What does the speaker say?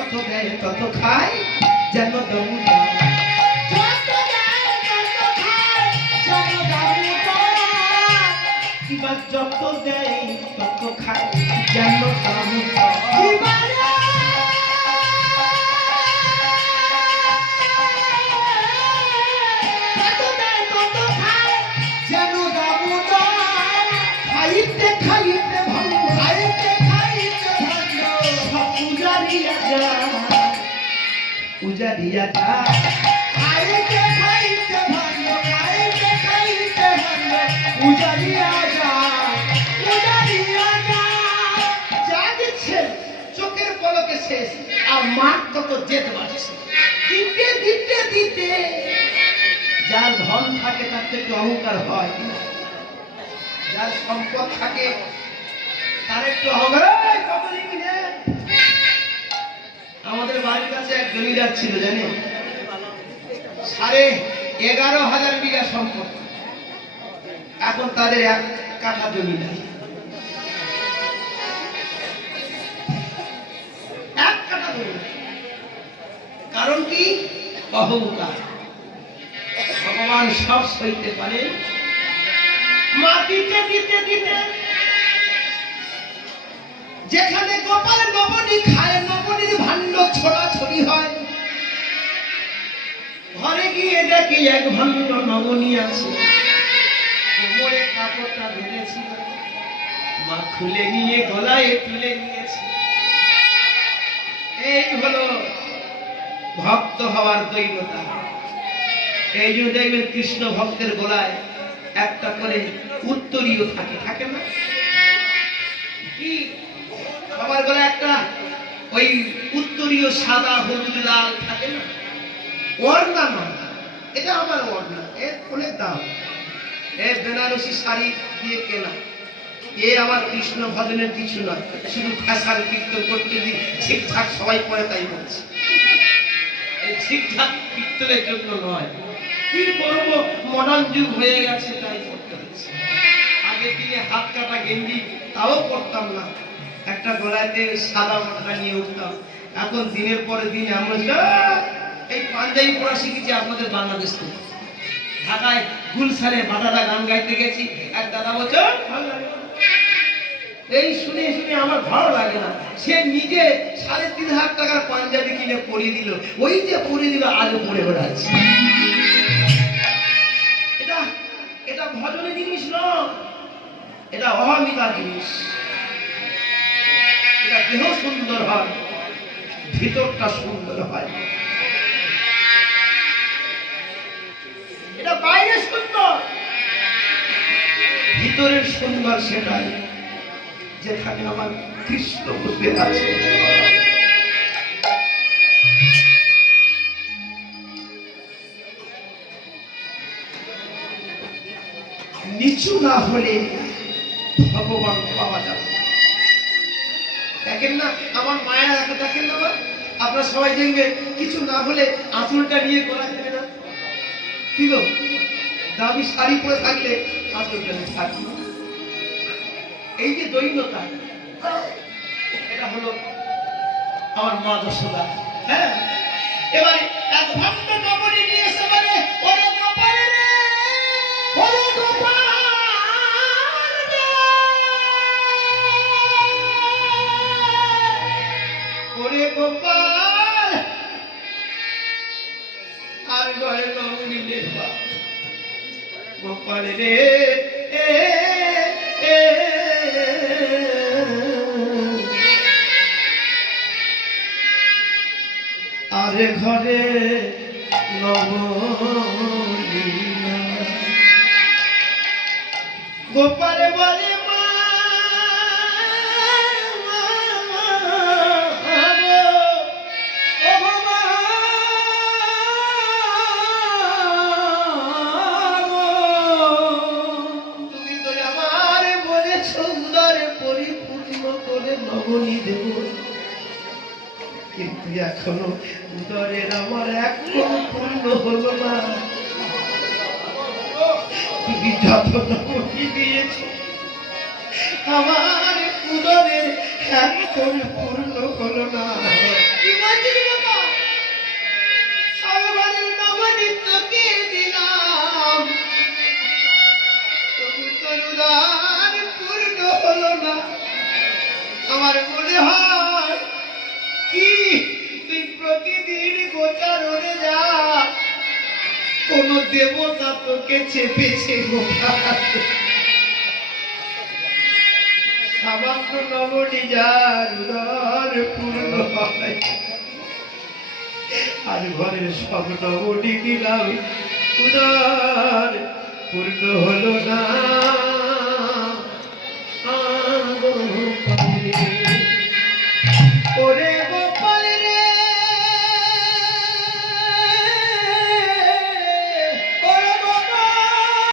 যত দেয় তত খায় যেন কিবা যত দেয় তত খায় যেন দমু। যায় খাইতে চোখের পলকে শেষ, আর মাঠ তত জেদ বাড়ছে যার ধন থাকে, তার একটু অহংকার হয়। যার সম্পদ থাকে, তার একটু অহংকার? আমাদের বাড়ির কাছে এক জমিদার ছিল জানি সাড়ে এগারো হাজার বিঘা সম্পদ। এখন তাদের এক কাঠা জমি নাই। এক জমি কারণ কি? অহংকার। ভগবান সব সইতে পারে। মা দিতে দিতে দিতে যেখানে গোপাল নবনী খায়, নবনীর ভাণ্ড ছড়াছড়ি হয়। ঘরে গিয়ে দেখি এক ভাণ্ড নবনী আছে। কোমরে কাপড়টা মা খুলে নিয়ে, গলায় তুলে নিয়েছে। এই হলো ভক্ত হওয়ার দৈনতা এই জন্য দেখবেন কৃষ্ণ ভক্তের গলায় একটা করে উত্তরীয় থাকে থাকে না? কি? সবার গলায় একটা ওই উত্তরীয় সাদা হলুদ লাল থাকে না? ওড়না নয় এটা আমার ওড়না এর অনেক দাম। এ বেনারসি শাড়ি দিয়ে কেনা। এ আমার কৃষ্ণ ভজনের কিছু নয় শুধু ফ্যাশন কীর্তন করতে দিই ঠিকঠাক সবাই পরে তাই বলছে। ঠিকঠাক কীর্তনের জন্য নয়, কি করব মডার্ন যুগ হয়ে গেছে, তাই করতে হচ্ছে। আগের দিনে হাত কাটা গেঞ্জি তাও করতাম না। একটা গলাতে সাদা মাথা নিয়ে উঠতাম। এখন দিনের পরে দিন এমন এই পাঞ্জাবি পড়া শিখেছি আপনাদের বাংলাদেশ থেকে। ঢাকায় গুলশানে বাটাটা গান গাইতে গেছি। এক দাদা বলছে "আহ, ভালো লাগে এই শুনে শুনে আমার ভালো লাগে না। সে নিজে সাড়ে তিন হাজার টাকার পাঞ্জাবি কিনে পরিয়ে দিল। ওই যে পরিয়ে দিল আজও পরে বেড়াচ্ছে এটা এটা ভজনের জিনিস নয় এটা অহমিকার জিনিস। এটা দেহ সুন্দর হয়? ভিতরটা সুন্দর হয়। এটা বাইরে ভিতরের সুন্দর সেটাই যেখানে আমার কৃষ্ণ আছে। নিচু না হলে ভগবান পাওয়া যাবে। দেখেন না, আমার মায়া রাখা দেখেন না মা? আপনারা সবাই দেখবেন, কিছু না হলে আঁচলটা নিয়ে গলা দেবে না। কি গো? দামি শাড়ি পরে থাকলে আঁচলটা নিয়ে থাকবে এই যে দৈন্যতা, এটা হলো আমার মা যশোদা হ্যাঁ? এবারে এক নবনী আর গয়ে নবনী রে বাবা। গোপাল রে আরে ঘরে নবলীলা গোপাল বলে বলি দেব। কিন্তু এখনও উদরের আমার এখন পূর্ণ হলো না। তুমি যতটা বলি দিয়েছ, আমার উদরের এখন পূর্ণ হলো না। পূর্ণ হলো না। আমার মনে হয় কি? তুই প্রতিদিন গোচারণে যা। কোন দেবতা তোকে চেপেছে সামান্য নবনী যার উদর পূর্ণ হয়। আর ঘরের সব নবনী দিলাম উদর পূর্ণ হলো না।